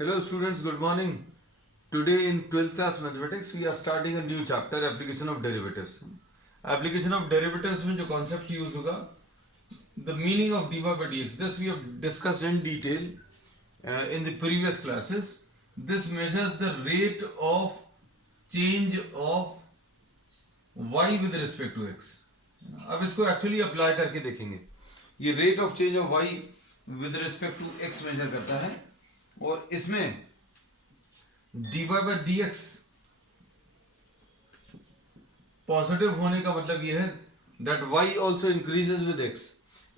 Hello students, good morning. Today in 12th class mathematics we are starting a new chapter, application of derivatives. Application of derivatives में जो concept use होगा, the meaning of dy by dx. This we have discussed in detail in the previous classes. This measures the rate of change of y with respect to x. अब इसको actually apply करके देखेंगे. ये rate of change of y with respect to x measure करता है और इसमें dy by dx positive होने का मतलब यह है that y also increases with x.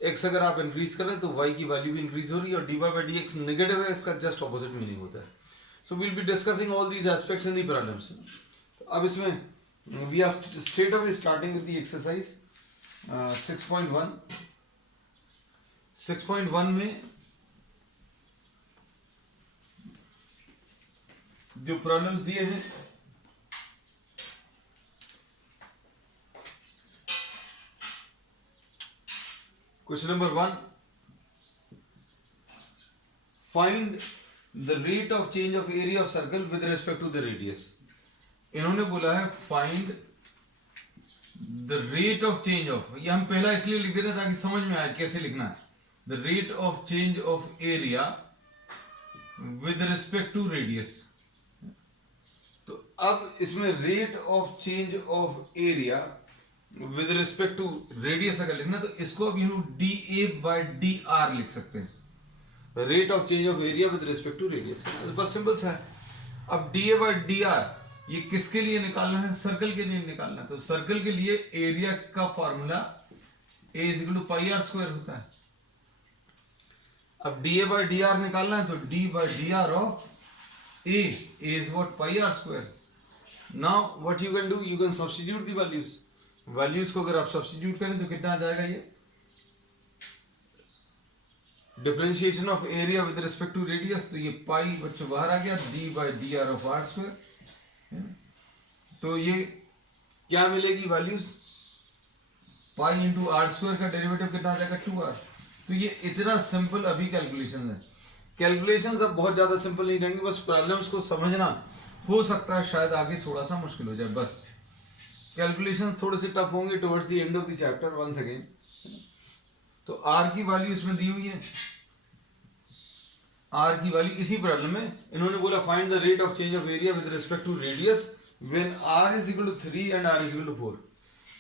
x अगर आप इंक्रीज करें तो y की वैल्यू भी इंक्रीज हो रही है और dy by dx नेगेटिव है, इसका जस्ट ऑपोजिट मीनिंग होता है. So will be discussing all these aspects in the problems. अब इसमें we are straight away starting with the exercise 6.1. 6.1 में जो प्रॉब्लम्स दिए हैं question number 1, find the rate of change of area of circle with respect to the radius. इन्होंने बोला है find the rate of change of, ये हम पहला इसलिए लिख दे रहे हैं ताकि समझ में आए कैसे लिखना है. The rate of change of area with respect to radius. तो अब इसमें rate of change of area with respect to radius अगर लिखना तो इसको अब हम D A by D R लिख सकते हैं. Rate of change of area with respect to radius, बस सिंपल सा है. अब D A by D R ये किसके लिए निकालना है? सर्कल के लिए निकालना है. तो सर्कल के लिए एरिया का formula A is equal to pi R square होता है. अब D A by D R निकालना है तो D by D R of A is what pi r square. Now what you can do, you can substitute the values. Values को अगर आप substitute करें तो कितना आ जाएगा? ये differentiation of area with respect to radius, तो ये pi बच्चों बाहर आ गया, d by dr of r square. तो ये क्या मिलेगी values? pi into r square का डेरिवेटिव कितना आ जाएगा? 2r. तो ये इतना सिंपल अभी कैलकुलेशन है. कैलकुलेशंस अब बहुत ज्यादा सिंपल नहीं रहेंगे, बस प्रॉब्लम्स को समझना हो सकता है शायद आगे थोड़ा सा मुश्किल हो जाए. बस कैलकुलेशंस थोड़े से टफ होंगे towards the end of the chapter. Once again तो आर की वैल्यू इसमें दी हुई है. आर की वैल्यू इसी प्रॉब्लम में इन्होंने बोला find the rate of change of area with respect to radius when R is equal to 3 and R is equal to 4.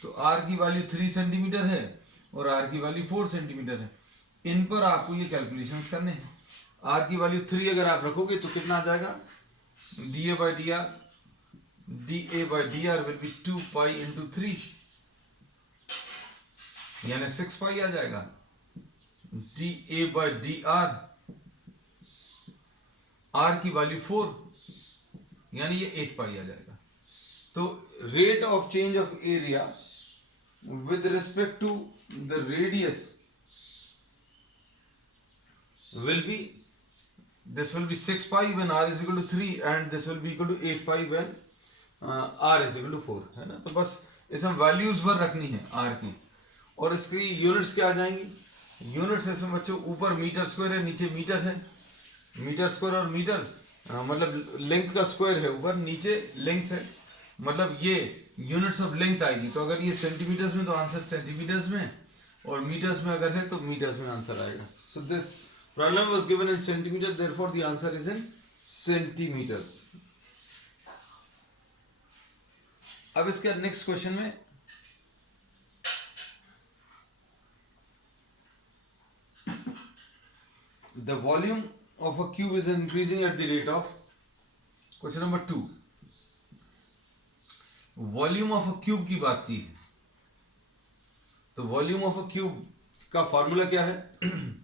तो आर की वैल्यू 3 सेंटीमीटर है और आर की वैल्यू 4 सेंटीमीटर है. इन पर आपको ये कैलकुलेशंस करने हैं. आर की वैल्यू 3 अगर आप रखोगे तो कितना आ जाएगा? D A by D R, D A by D R will be 2 pi into 3 यानी 6 पाई आ जाएगा. D A by D R, R की वैल्यू 4 यानी ये 8 पाई आ जाएगा. तो rate of change of area with respect to the radius will be, this will be 6 pi when r is equal to 3 and this will be equal to 8 pi when r is equal to 4, है ना. तो बस इसमें values भर रखनी है r की और इसकी यूनिट्स क्या आ जाएंगी? यूनिट्स इसमें बच्चों ऊपर मीटर स्क्वायर है, नीचे मीटर है. मीटर स्क्वायर और मीटर मतलब लेंथ का स्क्वायर है, ऊपर नीचे लेंथ है, मतलब ये यूनिट्स ऑफ लेंथ आएगी. तो अगर ये सेंटीमीटर्स में तो आंसर सेंटीमीटर्स में और मीटर्स में अगर है तो मीटर्स में आंसर आएगा. So this problem was given in centimeter, therefore the answer is in centimeters. अब इसके नेक्स्ट क्वेश्चन में the volume of a cube is increasing at the rate of, question number 2, volume of a cube की बात की. तो volume of a cube का formula क्या है?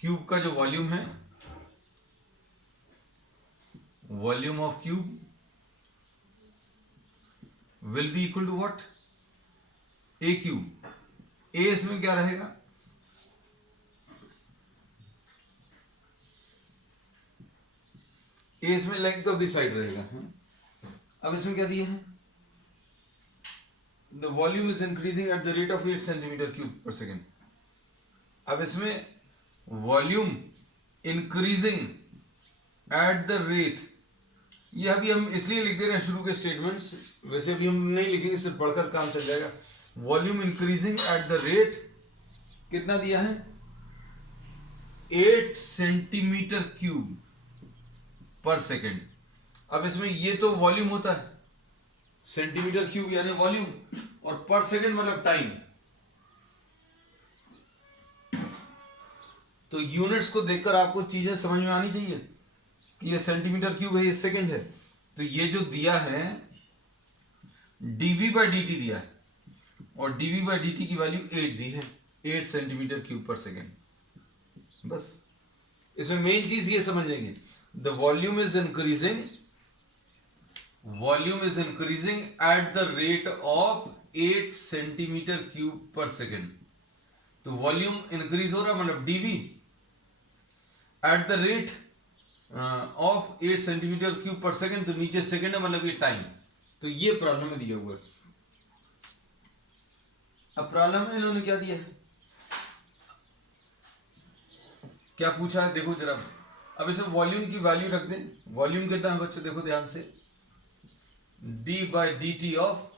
क्यूब का जो वॉल्यूम है, volume of cube will be equal to what? A cube. A इसमें क्या रहेगा? ए इसमें लेंथ ऑफ द साइड रहेगा. अब इसमें क्या दिया है? The volume is increasing at the rate of 8 centimetre cube पर सेकेंड. अब इसमें volume increasing at the rate, ये अभी हम इसलिए लिख दे रहे हैं शुरू के स्टेटमेंट्स, वैसे अभी हम नहीं लिखेंगे, सिर्फ पढ़कर काम चल जाएगा। Volume increasing at the rate, कितना दिया है 8 सेंटीमीटर क्यूब पर सेकेंड। अब इसमें ये तो वॉल्यूम होता है, सेंटीमीटर क्यूब यानी वॉल्यूम, और पर सेकेंड मतलब टाइम। तो यूनिट्स को देखकर आपको चीजें समझ में आनी चाहिए कि ये सेंटीमीटर क्यूब है, ये सेकेंड है। तो ये जो दिया है dv बाई dt दिया है, और dv बाई dt की वैल्यू 8 दी है, 8 सेंटीमीटर क्यूब पर सेकेंड। बस इसमें मेन चीज ये समझ लेंगे, the volume is increasing, volume is increasing at the rate of 8 centimetre cube पर सेकेंड। तो वॉल्यूम इंक्रीज हो रहा मतलब dv eight the rate of 8 centimetre cube पर सेकेंड, तो नीचे सेकेंड है मतलब ये टाइम। तो ये प्रॉब्लम में दिया हुआ है। अब प्रॉब्लम में इन्होंने क्या दिया है, क्या पूछा है देखो जरा। अब इसमें वॉल्यूम की वैल्यू रख दें, वॉल्यूम कितना है बच्चों देखो ध्यान से, d by D T of,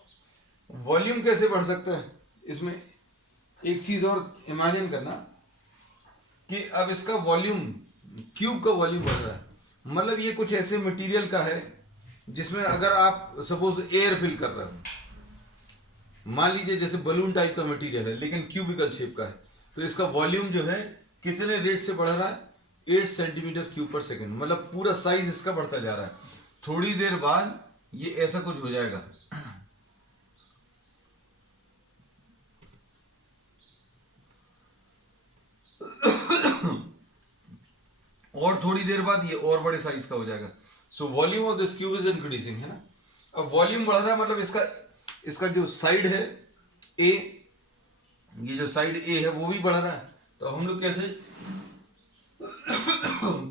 volume कैसे बढ़ सकता है इसमें, एक चीज और इमेजिन करना कि अब इसका वॉल्यूम, क्यूब का वॉल्यूम बढ़ रहा है, मतलब ये कुछ ऐसे मटेरियल का है जिसमें अगर आप सपोज एयर फिल कर रहे हो, मान लीजिए जैसे बलून टाइप का मटेरियल है लेकिन क्यूबिकल शेप का है, तो इसका वॉल्यूम जो है कितने रेट से बढ़ रहा है, 8 सेंटीमीटर क्यूब पर सेकेंड, मतलब पूरा साइज इसका बढ़ता जा रहा है। थोड़ी देर बाद ये ऐसा कुछ हो जाएगा, और थोड़ी देर बाद ये और बड़े साइज का हो जाएगा। So volume of this cube is increasing, है ना। अब वॉल्यूम बढ़ रहा है मतलब इसका जो साइड है ए, ये जो साइड ए है वो भी बढ़ रहा है। तो हम लोग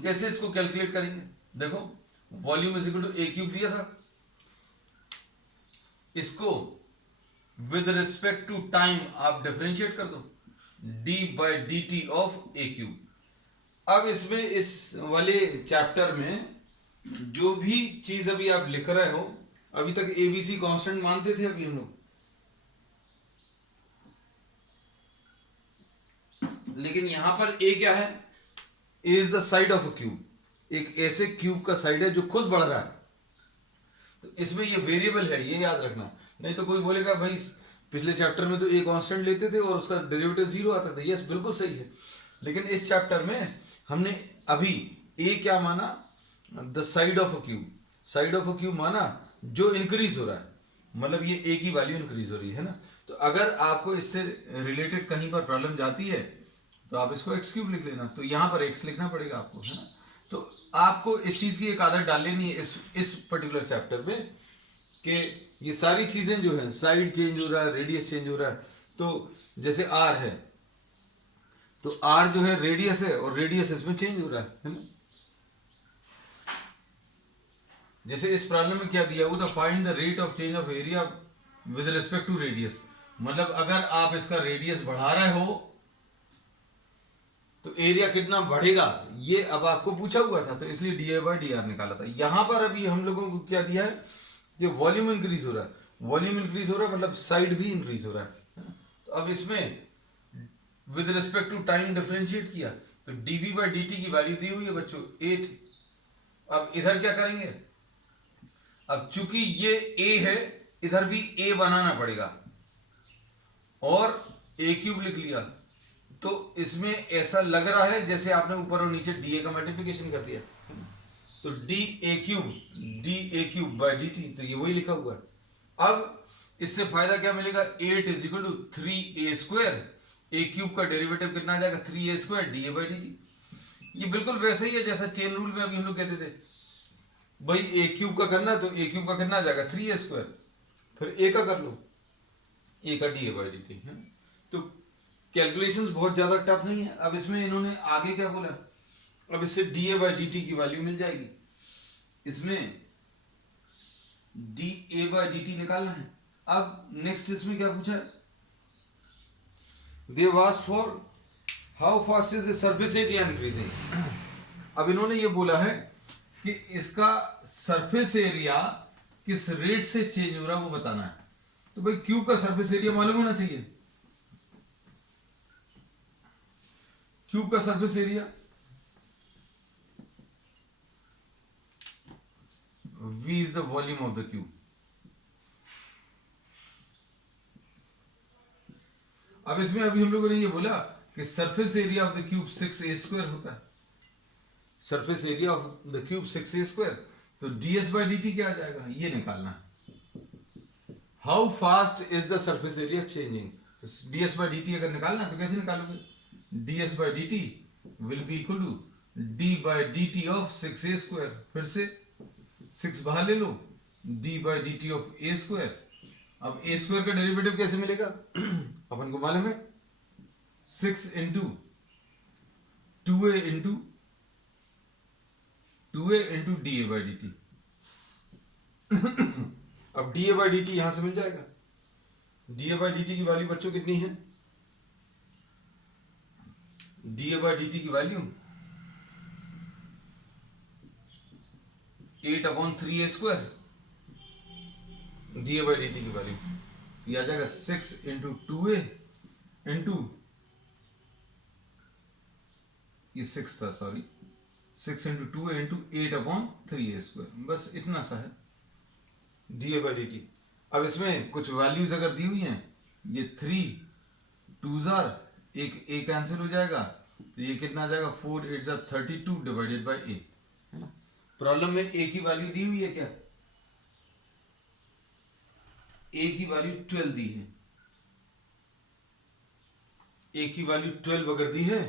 कैसे इसको कैलकुलेट करेंगे, देखो volume is equal to A cube दिया था, इसको विद रिस्पेक्ट टू टाइम आप डिफरेंशिएट कर दो, d by D T of A cube. अब इसमें इस वाले चैप्टर में जो भी चीज अभी आप लिख रहे हो, अभी तक एबीसी कांस्टेंट मानते थे अभी हम लोग, लेकिन यहां पर ए क्या है, a is the side of a cube, एक ऐसे क्यूब का साइड है जो खुद बढ़ रहा है। तो इसमें ये वेरिएबल है, ये याद रखना, नहीं तो कोई बोलेगा भाई पिछले चैप्टर में तो ए कांस्टेंट लेते थे और उसका डेरिवेटिव 0 आता था। यस बिल्कुल सही है, लेकिन इस चैप्टर में हमने अभी ए क्या माना, the side of a cube, side of a cube माना जो इंक्रीज हो रहा है, मतलब ये ए की वैल्यू इंक्रीज हो रही है ना। तो अगर आपको इससे रिलेटेड कहीं पर प्रॉब्लम जाती है तो आप इसको एक्स क्यूब लिख लेना, तो यहां पर एक्स लिखना पड़ेगा आपको, है ना। तो आपको इस चीज की एक आदत डाल लेनी है इस पर्टिकुलर चैप्टर में कि ये सारी चीजें जो है, साइड चेंज हो रहा है, रेडियस चेंज हो रहा है, तो जैसे आर है तो आर जो है रेडियस है और रेडियस इसमें चेंज हो रहा है ना। जैसे इस प्रॉब्लम में क्या दिया हुआ था, find the rate of change of area with respect to radius, मतलब अगर आप इसका रेडियस बढ़ा रहे हो तो एरिया कितना बढ़ेगा, ये अब आपको पूछा हुआ था, तो इसलिए D A by D are निकाला था। यहां पर अभी हम लोगों को क्या दिया है, जो वॉल्यूम इंक्रीज हो रहा है, वॉल्यूम इंक्रीज हो रहा है मतलब साइड भी इंक्रीज हो रहा है। तो अब इसमें with respect to time differentiate किया, तो dv बाई dt की वैल्यू दी हुई है बच्चों 8। अब इधर क्या करेंगे, अब चूंकि ये a है, इधर भी a बनाना पड़ेगा, और a क्यूब लिख लिया, तो इसमें ऐसा लग रहा है जैसे आपने ऊपर और नीचे dA का मल्टीप्लिकेशन कर दिया, तो d a cube by dt, तो ये वही लिखा हुआ है। अब इससे फायदा क्या मिलेगा, 8 is equal to 3a square, A cube का डेरिवेटिव कितना आ जाएगा 3a square D A by D T. ये बिल्कुल वैसे ही है जैसा चेन रूल में अभी हम लोग कहते थे, भाई ए क्यूब का करना तो ए क्यूब का कितना आ जाएगा 3a स्क्वायर, फिर ए का कर लो, ए का D A by D T है। तो कैलकुलेशंस बहुत ज्यादा टफ नहीं है। अब इसमें इन्होंने आगे क्या बोला, अब इससे D A by D T की वैल्यू मिल जाएगी, इसमें D A by D T निकालना है। अब नेक्स्ट इसमें क्या पूछा है, they asked for how fast is the surface area increasing। अब इन्होंने ये बोला है कि इसका सरफेस एरिया किस रेट से चेंज हो रहा है वो बताना है। तो भाई क्यूब का सरफेस एरिया मालूम होना चाहिए। क्यूब का surface area V is the volume of the cube। अब इसमें अभी हम लोगों ने ये बोला कि surface area of the cube 6a² होता है। Surface area of the cube 6a², तो ds/dt क्या आ जाएगा ये निकालना है। How fast is the surface area changing, ds/dt अगर निकालना तो कैसे निकालोगे, ds/dt will be equal to d/dt of 6a²। फिर से 6 बाहर ले लो, d/dt ऑफ a²। अब a² का डेरिवेटिव कैसे मिलेगा अपन को मालूम है 6 इंटू 2a इंटू da/dt। अब da/dt यहां से मिल जाएगा। da/dt की वैल्यू बच्चों कितनी है, da/dt की वैल्यू 8/3a²। da/dt की वैल्यू ये आ जाएगा 6 इंटू 2a इंटू, ये 6 था sorry, 6 into 2a into 8/3a²। बस इतना सा है da/dt। अब इसमें कुछ वैल्यूज अगर दी हुई हैं, ये 3 2s आर, एक a कैंसिल हो जाएगा, तो ये कितना आ जाएगा 4 8s are 32 divided by a, है ना। प्रॉब्लम में a की वैल्यू दी हुई है क्या, a की वैल्यू 12 दी है। a की वैल्यू 12 अगर दी है,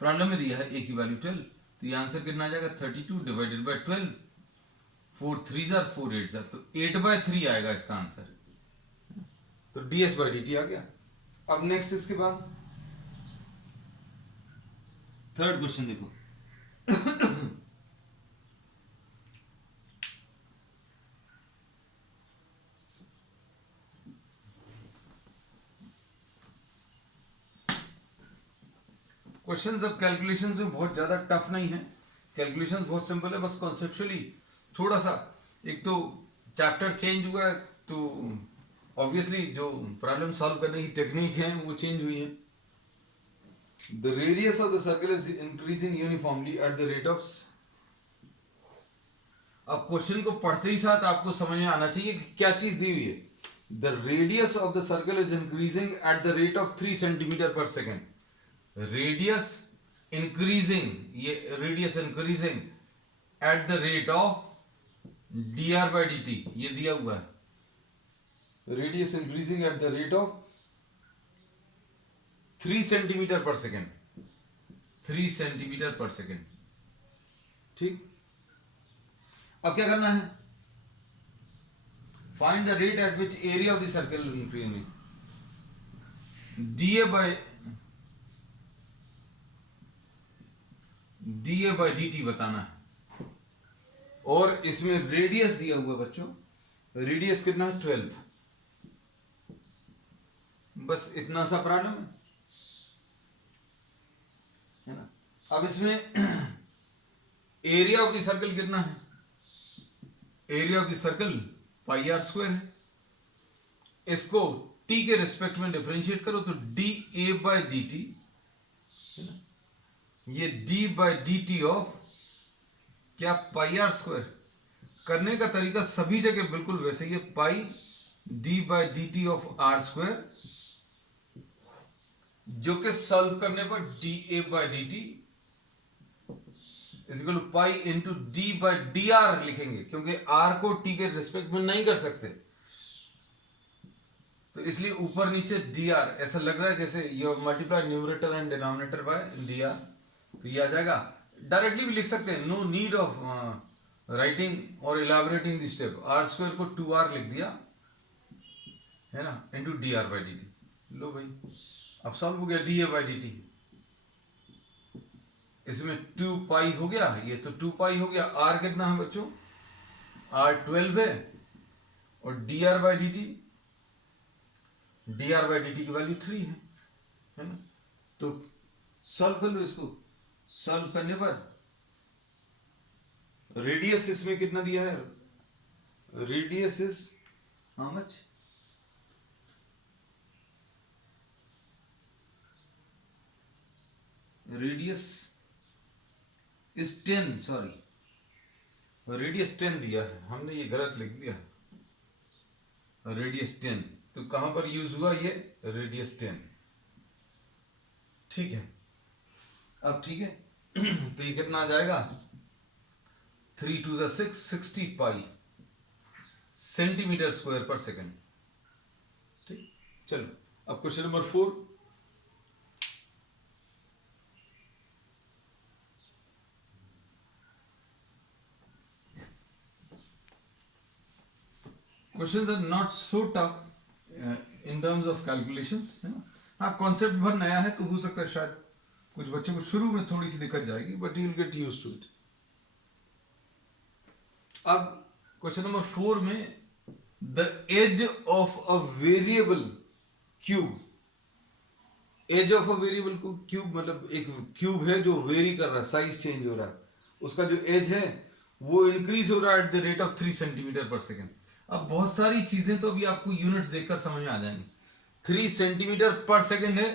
प्रॉब्लम में दिया है a की वैल्यू 12, तो ये आंसर कितना आ जाएगा 32 divided by 12, 4 3s are 4 8s are, तो 8/3 आएगा इसका आंसर। तो ds/dt आ गया। अब नेक्स्ट इसके बाद थर्ड क्वेश्चन देखो। क्वेश्चंस अब कैलकुलेशंस में बहुत ज्यादा टफ नहीं है, कैलकुलेशंस बहुत सिंपल है, बस कॉन्सेप्चुअली थोड़ा सा, एक तो चैप्टर चेंज हुआ है, तो ऑब्वियसली जो प्रॉब्लम सॉल्व करने की टेक्निक है वो चेंज हुई है। The radius of the circle is increasing uniformly eight the rate of, अब क्वेश्चन को पढ़ते ही साथ आपको समझ में आना चाहिए कि क्या चीज दी हुई है। The radius of the circle is increasing at the rate of 3 centimetre per second. Radius increasing, ये radius increasing at the rate of dr/dt, ये दिया हुआ है। Radius increasing at the rate of 3 centimetre per second, 3 centimetre per second. ठीक, अब क्या करना है, find the rate at which area of the circle increasing, da/dt बताना है। और इसमें रेडियस दिया हुआ बच्चों, रेडियस कितना है 12, बस इतना सा प्रॉब्लम है ना। अब इसमें एरिया ऑफ द सर्कल कितना है, area of the circle πr² है। इसको t के रिस्पेक्ट में डिफरेंशिएट करो तो da/dt है ना, ये d/dt ऑफ क्या πr²। करने का तरीका सभी जगह बिल्कुल वैसे ही है, पाई d/dt ऑफ r², जो कि सॉल्व करने पर da/dt is equal to pi into d/dr लिखेंगे, क्योंकि r को t के रिस्पेक्ट में नहीं कर सकते, तो इसलिए ऊपर नीचे dr, ऐसा लग रहा है जैसे ये multiply numerator and denominator by dr, तो ये आ जाएगा। डायरेक्टली भी लिख सकते हैं, नो नीड ऑफ राइटिंग और इलाबोरेटिंग द स्टेप, r² को 2r लिख दिया है ना, इंटू dr/dt। लो भाई अब सॉल्व हो गया da/dt। इसमें 2 पाई हो गया, ये तो 2 पाई हो गया। r कितना है बच्चों, r 12 है, और dr/dt की वैल्यू 3 है ना। तो सॉल्व कर लो इसको, सॉल्व करने पर रेडियस इसमें कितना दिया है? Radius is how much? Radius is 10, sorry, radius 10 दिया है, हमने ये गलत लिख दिया, रेडियस 10। तो कहां पर यूज हुआ ये? रेडियस 10। ठीक है, अब ठीक है। तो ये कितना आ जाएगा? 3 2 6, 60 pi centimetre square per second. ठीक, चलो अब question number 4। Questions are not so tough in terms of calculations, है ना। हाँ, कॉन्सेप्ट भर नया है तो हो सकता है शायद कुछ बच्चों को शुरू में थोड़ी सी दिक्कत जाएगी, but you will get used to it. अब क्वेश्चन नंबर 4 में the edge of a variable cube, edge of a variable cube मतलब एक क्यूब है जो वेरी कर रहा है, साइज चेंज हो रहा है, उसका जो एज है वो इंक्रीज हो रहा है eight the rate of 3 centimetre per second. अब बहुत सारी चीजें तो अभी आपको यूनिट्स देखकर समझ में आ जाएंगी। 3 सेंटीमीटर पर सेकेंड है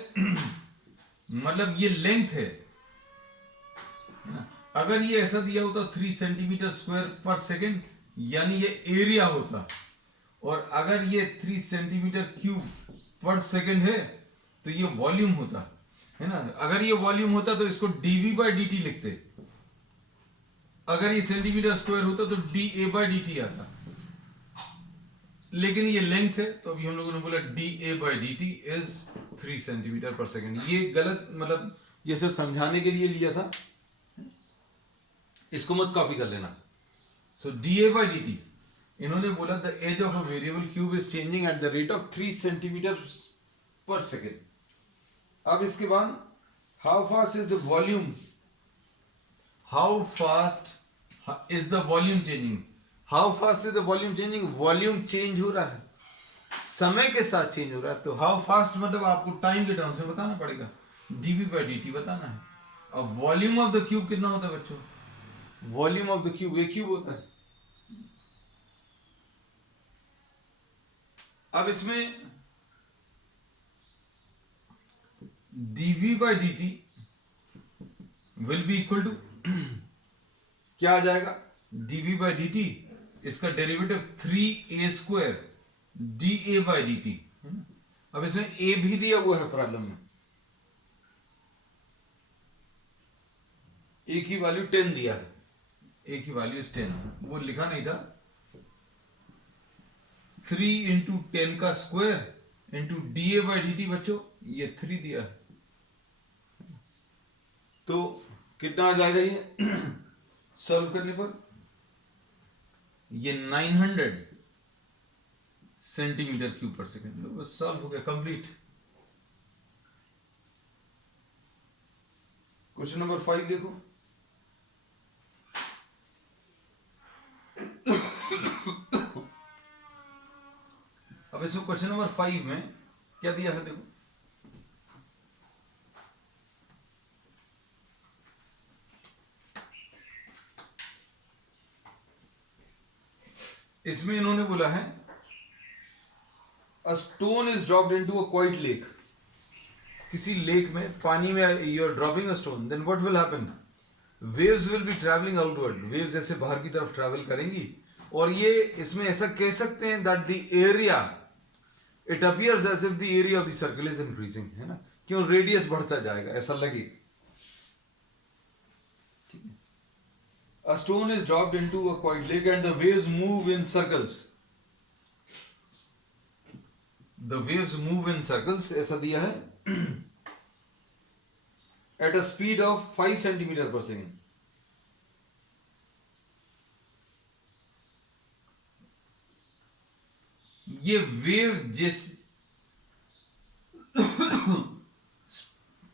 मतलब ये लेंथ है ना? अगर ये ऐसा दिया होता 3 सेंटीमीटर स्क्वायर पर सेकेंड यानी ये एरिया होता, और अगर ये 3 सेंटीमीटर क्यूब पर सेकेंड है तो ये वॉल्यूम होता, है ना। अगर ये वॉल्यूम होता तो इसको dv बाई dt लिखते, अगर ये सेंटीमीटर स्क्वायर होता तो dA बाई dt आता, लेकिन ये लेंथ है तो अभी हम लोगों ने बोला dA by dt is 3 centimetre per second. ये गलत, मतलब ये सिर्फ समझाने के लिए लिया था, इसको मत कॉपी कर लेना। सो dA बाई dt, इन्होंने बोला the edge of a variable cube is changing at the rate of 3 centimetre per second. अब इसके बाद how fast is the volume, how fast is the volume changing, how fast is the volume changing, volume change हो रहा है, समय के साथ change हो रहा है। तो हाउ फास्ट मतलब आपको टाइम के टर्म्स में बताना पड़ेगा, dv बाई dt बताना है। अब वॉल्यूम ऑफ द क्यूब कितना होता है बच्चों? वॉल्यूम ऑफ द क्यूब, एक क्यूब होता है। अब इसमें dv by dt will be equal to क्या आ जाएगा? dv बाई dt इसका derivative 3a square dA by dt। अब इसमें a भी दिया हुआ है प्रॉब्लम में, a की वैल्यू 10 दिया है, a की वैल्यू 10, वो लिखा नहीं था। 3 इंटू 10 का square into dA by dt बच्चों, ये 3 दिया है, तो कितना आ जाएगा ये सॉल्व करने पर? ये 900 सेंटीमीटर क्यूब पर सेकेंड। बस सॉल्व हो गया, कंप्लीट। क्वेश्चन नंबर 5 देखो। अब इसमें क्वेश्चन नंबर 5 में क्या दिया है देखो। इसमें इन्होंने बोला है a stone is dropped into a quite lake, किसी लेक में पानी में you are dropping a stone, then what will happen? Waves will be travelling outward, waves ऐसे बाहर की तरफ ट्रैवल करेंगी, और ये इसमें ऐसा कह सकते हैं that the area it appears as if the area of the circle is increasing, है ना, क्यों रेडियस बढ़ता जाएगा ऐसा लगे। A stone is dropped into a quiet lake and the waves move in circles. The waves move in circles, ऐसा दिया है at a speed of 5 centimeter per second. ये वेव जिस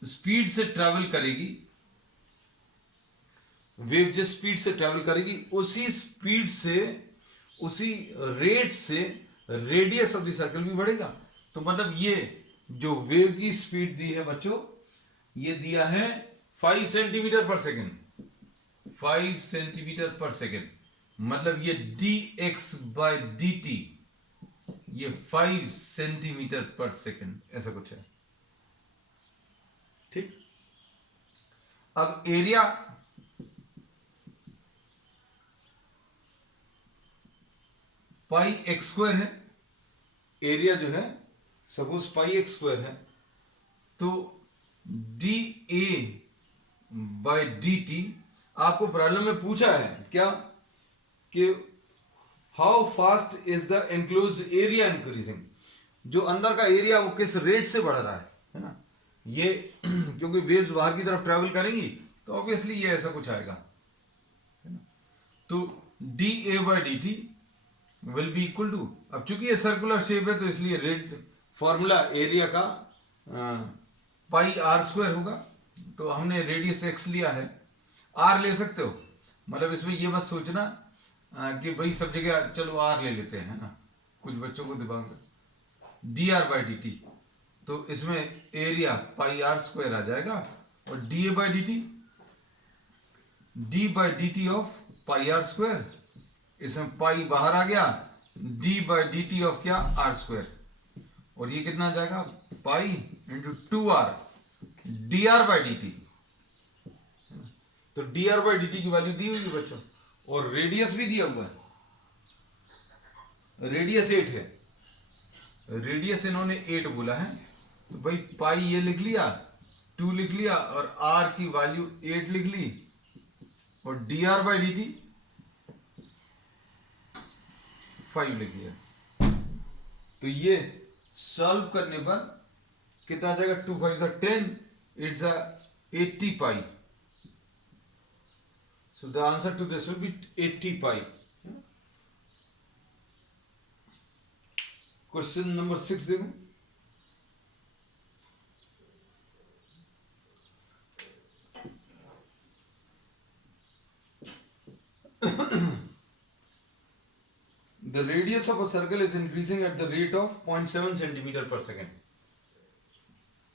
स्पीड से ट्रैवल करेगी, वेव जिस स्पीड से travel करेगी उसी स्पीड से, उसी रेट से रेडियस ऑफ द सर्कल भी बढ़ेगा। तो मतलब ये जो वेव की स्पीड दी है बच्चों, ये दिया है 5 centimetre per second, 5 centimetre per second, मतलब ये dx/dt ये 5 सेंटीमीटर पर सेकेंड ऐसा कुछ है। ठीक, अब एरिया पाई एक्स स्क्वायर है, एरिया जो है सपोज पाई एक्स स्क्वायर है, तो D A by D T आपको प्रॉब्लम में पूछा है क्या कि how fast is the enclosed area increasing, जो अंदर का एरिया वो किस रेट से बढ़ रहा है ना, ये क्योंकि वेव्स बाहर की तरफ ट्रेवल करेंगी तो ऑब्वियसली ये ऐसा कुछ आएगा, है ना। तो D A by D T will be equal to, अब चूंकि ये सर्कुलर शेप है तो इसलिए रेट फॉर्मूला एरिया का पाई आर स्क्वायर होगा, तो हमने रेडियस एक्स लिया है, आर ले सकते हो, मतलब इसमें ये मत सोचना कि भाई सब जगह चलो आर ले लेते हैं, है ना, कुछ बच्चों को दिमाग D R by D T, तो इसमें एरिया पाई आर स्क्वायर आ जाएगा और D A by D T D by D T of pi R square, इसमें पाई बाहर आ गया, D by D T of क्या आर स्क्वायर, और ये कितना आ जाएगा pi into 2r D R by D T, तो D R by D T की वैल्यू दी हुई है बच्चों, और रेडियस भी दिया हुआ है, रेडियस 8 है, रेडियस इन्होंने 8 बोला है, तो भाई पाई ये लिख लिया, 2 लिख लिया, और r की वैल्यू 8 लिख ली, और D R by D T 5 लिख लिया, तो ये सॉल्व करने पर कितना आ जाएगा, 2 5 10, it's 80 pi, so the answer to this will be 80 pi. Question number 6 देखो, the radius of a circle is increasing at the rate of 0.7 centimeter per second.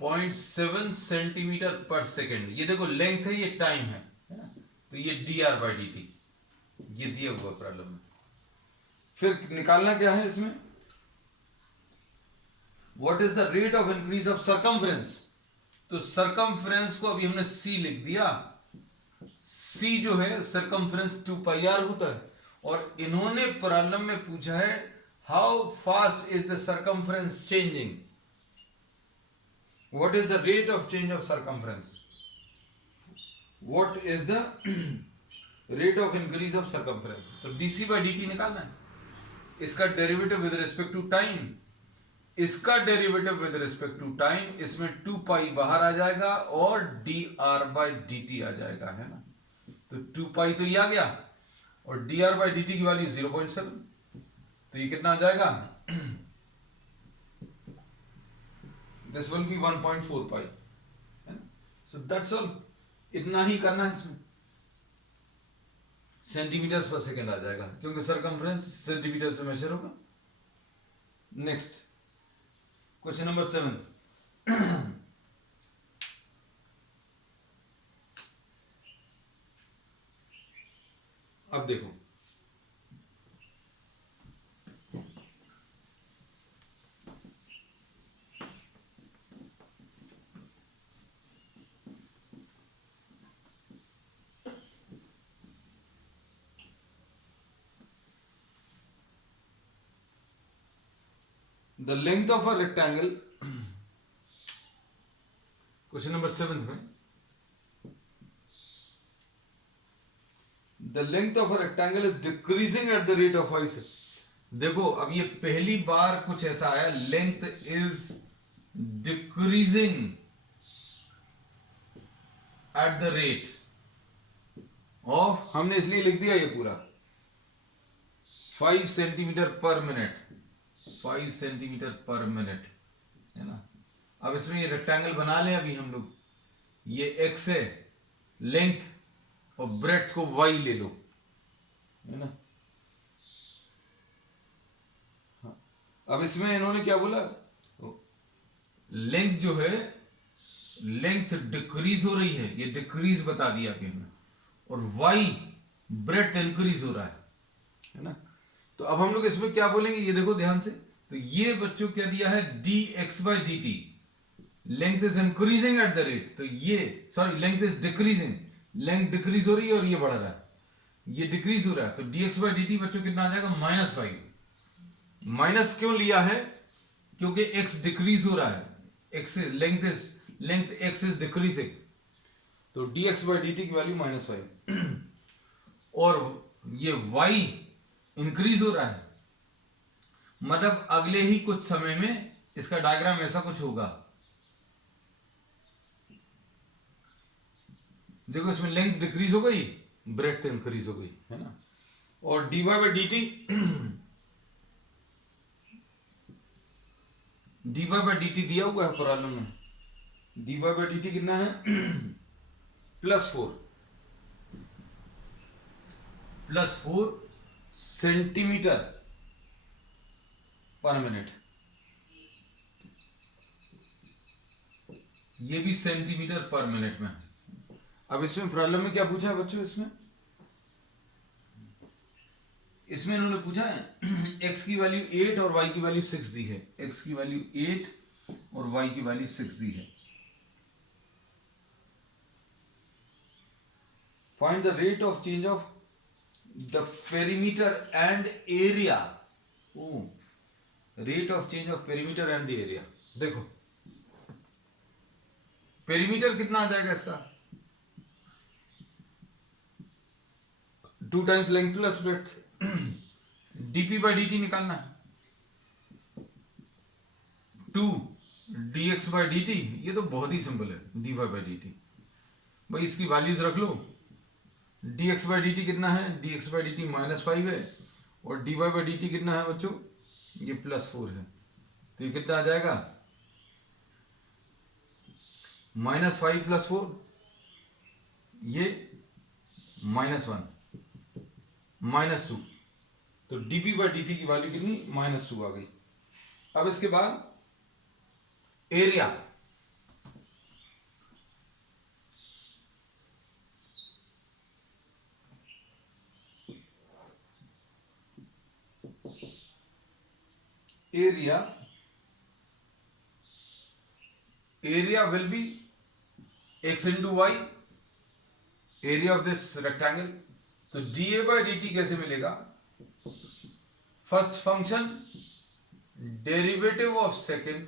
0.7 centimetre per second, ये देखो लेंथ है, ये टाइम है, तो ये D R by D T ये दिया हुआ प्रॉब्लम में। फिर निकालना क्या है इसमें, what is the rate of increase of circumference, तो सरकमफ्रेंस को अभी हमने सी लिख दिया, सी जो है सरकमफ्रेंस 2 पाई आर होता है, और इन्होंने प्रॉब्लम में पूछा है how fast is the circumference changing, what is the rate of change of circumference, what is the rate of increase of circumference, तो dc by dt निकालना है, इसका derivative with respect to time, इसका derivative with respect to time, इसमें 2 पाई बाहर आ जाएगा और dr by dt आ जाएगा, है ना, तो 2 पाई तो ये आ गया, और dr by dt की वैल्यू 0.7, तो ये कितना आ जाएगा, this will B 1.4 pi, so that's all, इतना ही करना है इसमें, सेंटीमीटर पर सेकेंड आ जाएगा क्योंकि सरकमफ्रेंस सेंटीमीटर से मेजर होगा। नेक्स्ट क्वेश्चन नंबर 7, अब देखो the length of a rectangle, question number 7 में, the length of a rectangle is decreasing at the rate of 5 से, देखो अब ये पहली बार कुछ ऐसा आया, length is decreasing eight the rate of, हमने इसलिए लिख दिया ये पूरा 5 सेंटीमीटर पर मिनट, 5 सेंटीमीटर पर मिनट, है ना। अब इसमें ये रेक्टेंगल बना लें अभी हम लोग, ये x है लेंथ, और ब्रेड्थ को y ले लो, है ना। हाँ। अब इसमें इन्होंने क्या बोला, लेंथ जो है, लेंथ डिक्रीज हो रही है, ये डिक्रीज बता दिया अभी हमने, और y ब्रेथ इंक्रीज हो रहा है ना। तो अब हम लोग इसमें क्या बोलेंगे, ये देखो ध्यान से। तो ये बच्चों क्या दिया है, dx/dt, length is increasing at the rate, तो ये sorry length is decreasing, length decrease हो रही है और ये बढ़ रहा है, ये डिक्रीज हो रहा है। तो dx/dt बच्चों कितना आ जाएगा, -5। माइनस क्यों लिया है, क्योंकि x डिक्रीज हो रहा है, x length x is decreasing, तो dx/dt की वैल्यू -5। और ये y इंक्रीज हो रहा है, मतलब अगले ही कुछ समय में इसका डायग्राम ऐसा कुछ होगा। देखो इसमें लेंथ डिक्रीज हो गई, ब्रेड्थ इंक्रीज हो गई, है ना। और dy/dt dy/dt दिया हुआ है प्रॉब्लम में, dy/dt कितना है +4 सेंटीमीटर पर मिनट, ये भी सेंटीमीटर पर मिनट में। अब इसमें प्रॉब्लम में क्या पूछा है बच्चों, इसमें इन्होंने पूछा है x की वैल्यू 8 और y की वैल्यू 6 दी है, x की वैल्यू 8 और y की वैल्यू 6 दी है। Find the rate of change of the perimeter and area. ओ, rate of change of perimeter and the area. देखो पेरीमीटर कितना आ जाएगा इसका, 2 times length plus breadth. dp/dt निकालना है, 2 dx/dt, ये तो बहुत ही सिंपल है, dy/dt। भाई इसकी वैल्यूज रख लो, dx/dt कितना है, dx/dt -5 है, और dy/dt कितना है बच्चों, ये +4 है। तो ये कितना आ जाएगा, -5 + 4, ये -1 -2, तो dp/dt की वैल्यू कितनी, -2 आ गई। अब इसके बाद area, area will be x into y, area of this rectangle. तो dA/dt कैसे मिलेगा, first function derivative of second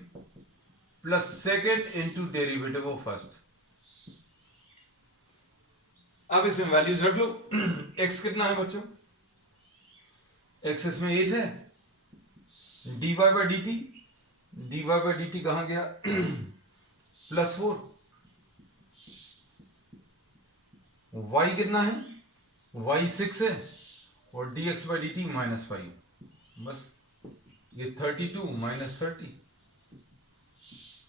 plus second into derivative of first. अब इसमें वैल्यूज रख लो, x कितना है बच्चों, x इसमें 8 है, dy/dt कहां गया +4, y कितना है, y 6 है, और dx/dt -5, बस ये 32 - 30,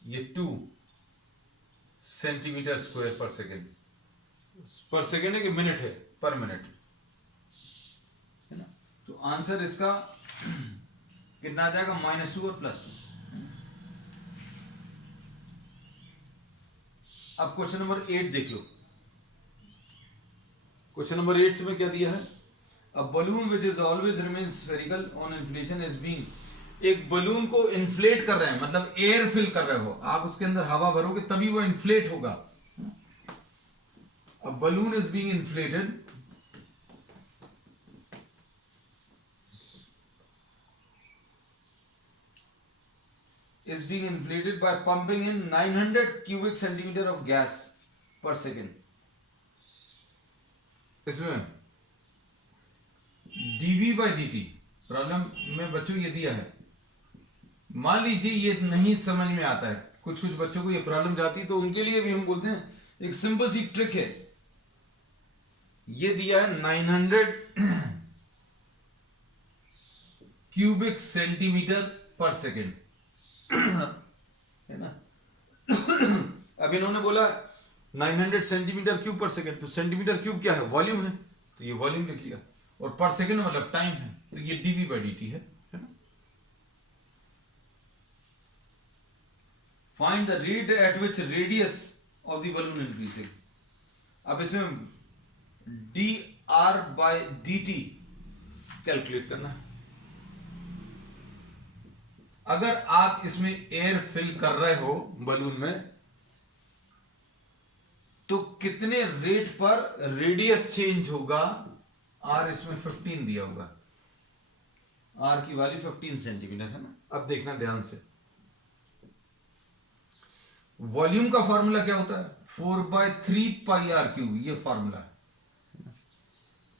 ये 2 सेंटीमीटर स्क्वायर पर सेकेंड, पर सेकेंड है कि मिनट है, पर मिनट, है ना। तो आंसर इसका कितना आ जाएगा, -2 और +2। अब क्वेश्चन नंबर 8 देख लो। क्वेश्चन नंबर 8 में क्या दिया है, a balloon which is always remains spherical on inflation is being, एक बलून को इन्फ्लेट कर रहे हैं, मतलब एयर फिल कर रहे हो आप, उसके अंदर हवा भरोगे तभी वो इन्फ्लेट होगा। A balloon is being inflated by pumping in 900 cubic centimeter of gas per second। इसमें dV/dt प्रॉब्लम में बच्चों ये दिया है, मान लीजिए ये नहीं समझ में आता है, कुछ कुछ बच्चों को ये प्रॉब्लम जाती है, तो उनके लिए भी हम बोलते हैं एक सिंपल सी ट्रिक है। ये दिया है 900 क्यूबिक सेंटीमीटर पर सेकेंड, है ना। अब इन्होंने बोला 900 सेंटीमीटर क्यूब पर सेकेंड, तो सेंटीमीटर क्यूब क्या है, वॉल्यूम है, तो ये वॉल्यूम लिख लिया, और पर सेकेंड मतलब टाइम है, तो ये dV/dt है ना। Find the rate at which radius of the balloon increasing. अब इसमें dr/dt कैलकुलेट करना है। अगर आप इसमें एयर फिल कर रहे हो बलून में, तो कितने रेट पर रेडियस चेंज होगा, आर इसमें 15 दिया होगा, आर की वैल्यू 15 सेंटीमीटर है ना। अब देखना ध्यान से, वॉल्यूम का फॉर्मूला क्या होता है, 4/3πr3, ये फॉर्मूला है।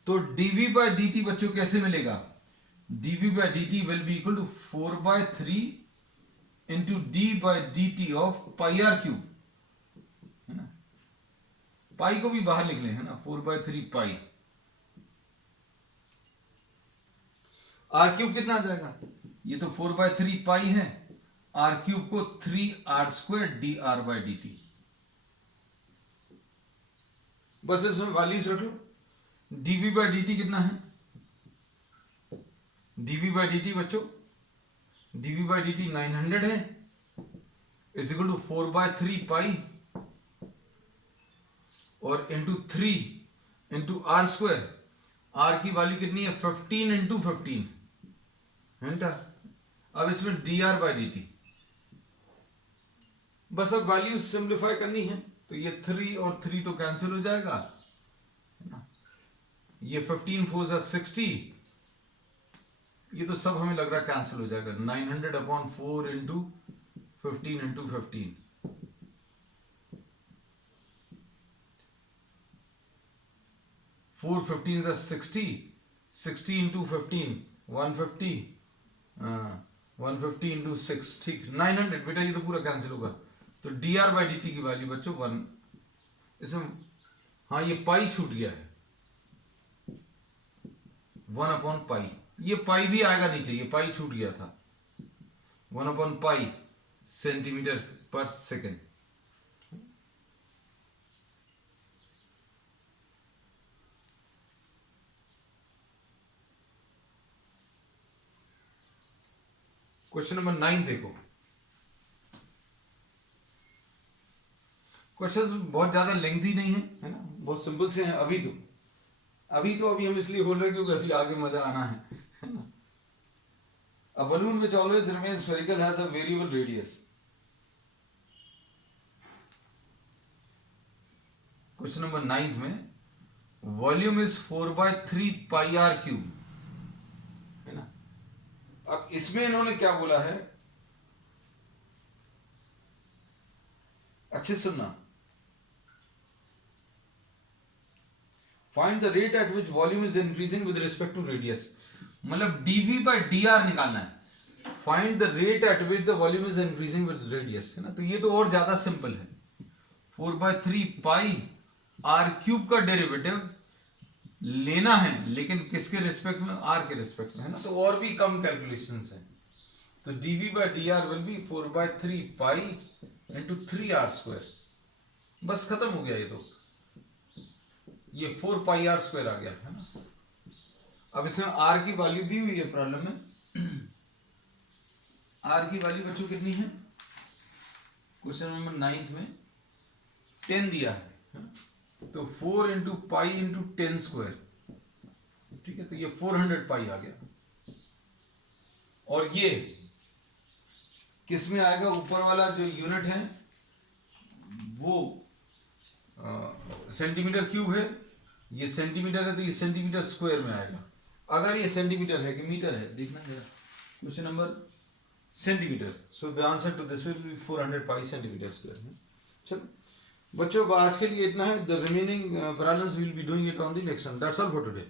तो dv/dt बच्चों कैसे मिलेगा, dv/dt will be equal to 4/3 into d/dt of πr3, है ना। पाई को भी बाहर लिख लें, है ना, 4/3 पाई। r³ कितना आ जाएगा, ये तो 4/3 पाई है, r³ को 3r² dr/dt, बस इसमें वैल्यूज रख लो। dv/dt कितना है, dv/dt बच्चों, dv/dt 900 है, इज इक्वल टू 4/3 पाई और इंटू 3 इंटू r², r की वैल्यू कितनी है 15 इंटू 15 है। अब इसमें dr/dt, बस अब वैल्यू सिंप्लीफाई करनी है, तो ये 3 और 3 तो कैंसिल हो जाएगा, है ना। ये 15 4 जा 60, ये तो सब हमें लग रहा है कैंसिल हो जाएगा। 900/4 इंटू 15 इंटू 15, 4 15 जा 60, 60 इंटू 15 150, 150 इंटू 6, ठीक 900। बेटा ये तो पूरा कैंसिल होगा, तो dr/dt की वैल्यू बच्चों 1, इसमें हाँ ये पाई छूट गया है, 1/पाई, ये पाई भी आएगा नीचे, ये पाई छूट गया था, 1/पाई centimetre per second. Question number 9 देखो, क्वेश्चन बहुत ज्यादा लेंथी नहीं है ना, बहुत सिंपल से हैं। अभी हम इसलिए बोल रहे हैं क्योंकि अभी आगे मजा आना है ना। A balloon which always remains spherical has a variable radius. Question number 9 में वॉल्यूम इज 4/3 πr3, है ना। अब इसमें इन्होंने क्या बोला है, अच्छे सुनना, find the rate at which volume is increasing with respect to radius, मतलब dv/dr निकालना है, find the rate at which the volume is increasing with radius, है ना। तो ये तो और ज्यादा सिंपल है, 4/3 पाई r³ का डेरिवेटिव लेना है, लेकिन किसके रिस्पेक्ट में, r के रिस्पेक्ट में, है ना। तो और भी कम कैलकुलेशंस हैं, तो dv/dr will be 4/3 pi into 3r², बस खत्म हो गया, ये तो ये 4πr² आ गया, है ना। अब इसमें r की वैल्यू दी हुई है प्रॉब्लम में, r की वैल्यू बच्चों कितनी है, क्वेश्चन नंबर 9 में 10 दिया है, तो 4 इंटू पाई इंटू 10², ठीक है, तो ये 400 पाई आ गया। और ये किस में आएगा, ऊपर वाला जो यूनिट है वो सेंटीमीटर क्यूब है, ये सेंटीमीटर है, तो ये सेंटीमीटर स्क्वायर में आएगा। अगर ये सेंटीमीटर है कि मीटर है, देखना जरा, question number centimetre, so the answer to this will be 400 pi centimetre square. चलो बच्चों, आज के लिए इतना है, the remaining problems will be doing it on the next one. That's all for today.